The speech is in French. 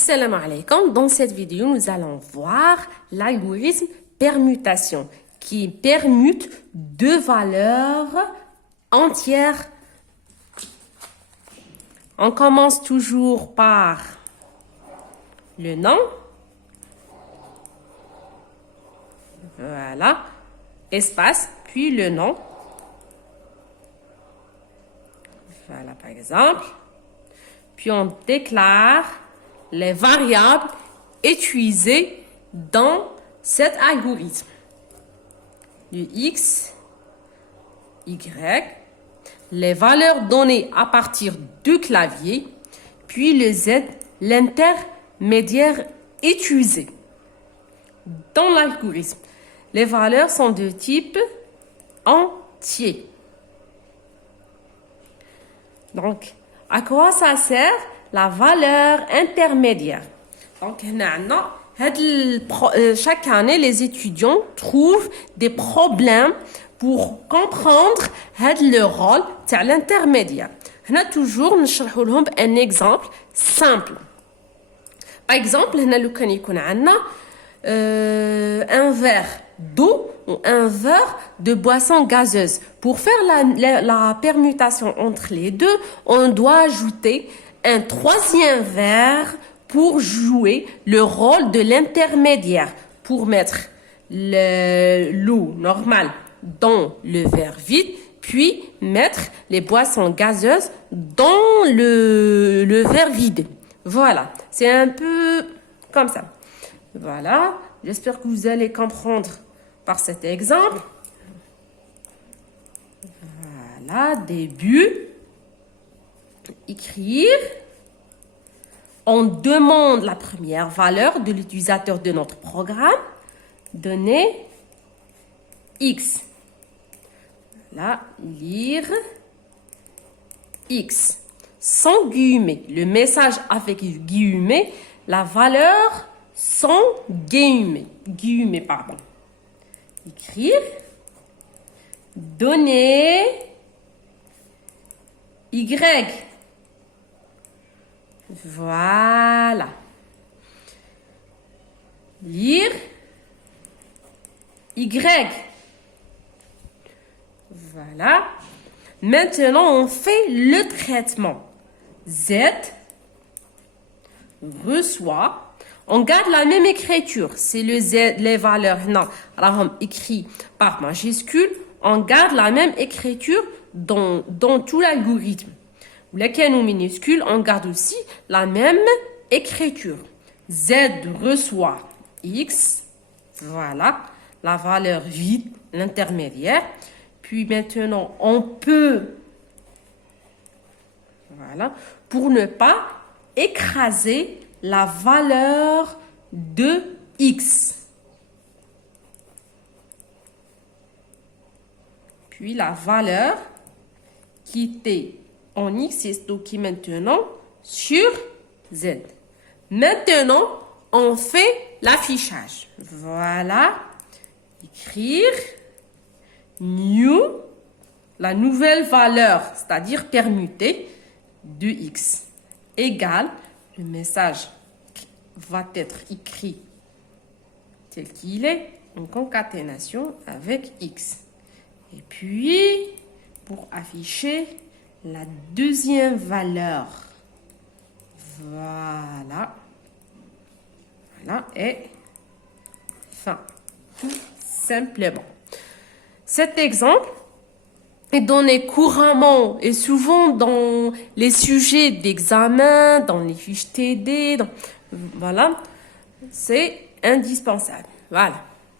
Assalamu alaikum. Dans cette vidéo, nous allons voir l'algorithme permutation qui permute deux valeurs entières. On commence toujours par le nom. Voilà. Espace, puis le nom. Voilà, par exemple. Puis on déclare les variables utilisées dans cet algorithme. Le X, Y, les valeurs données à partir du clavier, puis le Z, l'intermédiaire utilisé. Dans l'algorithme, les valeurs sont de type entier. Donc, à quoi ça sert la valeur intermédiaire? Donc, chaque année, les étudiants trouvent des problèmes pour comprendre le rôle de l'intermédiaire. On a toujours un exemple simple. Par exemple, on a un verre d'eau ou un verre de boisson gazeuse. Pour faire la permutation entre les deux, on doit ajouter un troisième verre pour jouer le rôle de l'intermédiaire, pour mettre l'eau normale dans le verre vide, puis mettre les boissons gazeuses dans le verre vide. Voilà, c'est un peu comme ça. Voilà, j'espère que vous allez comprendre par cet exemple. Voilà, début. Écrire. On demande la première valeur de l'utilisateur de notre programme. Donner X. Voilà, lire X. Sans guillemets. Le message avec guillemets, la valeur sans guillemets. Guillemets, pardon. Écrire. Donner Y. Voilà. Lire Y. Voilà. Maintenant, on fait le traitement. Z reçoit. On garde la même écriture. C'est le Z, les valeurs, non, écrit par majuscule. On garde la même écriture dans tout l'algorithme. Lequel ou minuscule, on garde aussi la même écriture. Z reçoit X. Voilà. La valeur vide, l'intermédiaire. Puis maintenant, on peut, voilà, pour ne pas écraser la valeur de X. Puis la valeur qui était en X est stockée maintenant sur Z. Maintenant, on fait l'affichage. Voilà. Écrire new, la nouvelle valeur, c'est-à-dire permutée de X, égale, le message va être écrit tel qu'il est, en concaténation avec X. Et puis, pour afficher la deuxième valeur, voilà, voilà, et fin, tout simplement. Cet exemple est donné couramment et souvent dans les sujets d'examen, dans les fiches TD, voilà, c'est indispensable. Voilà.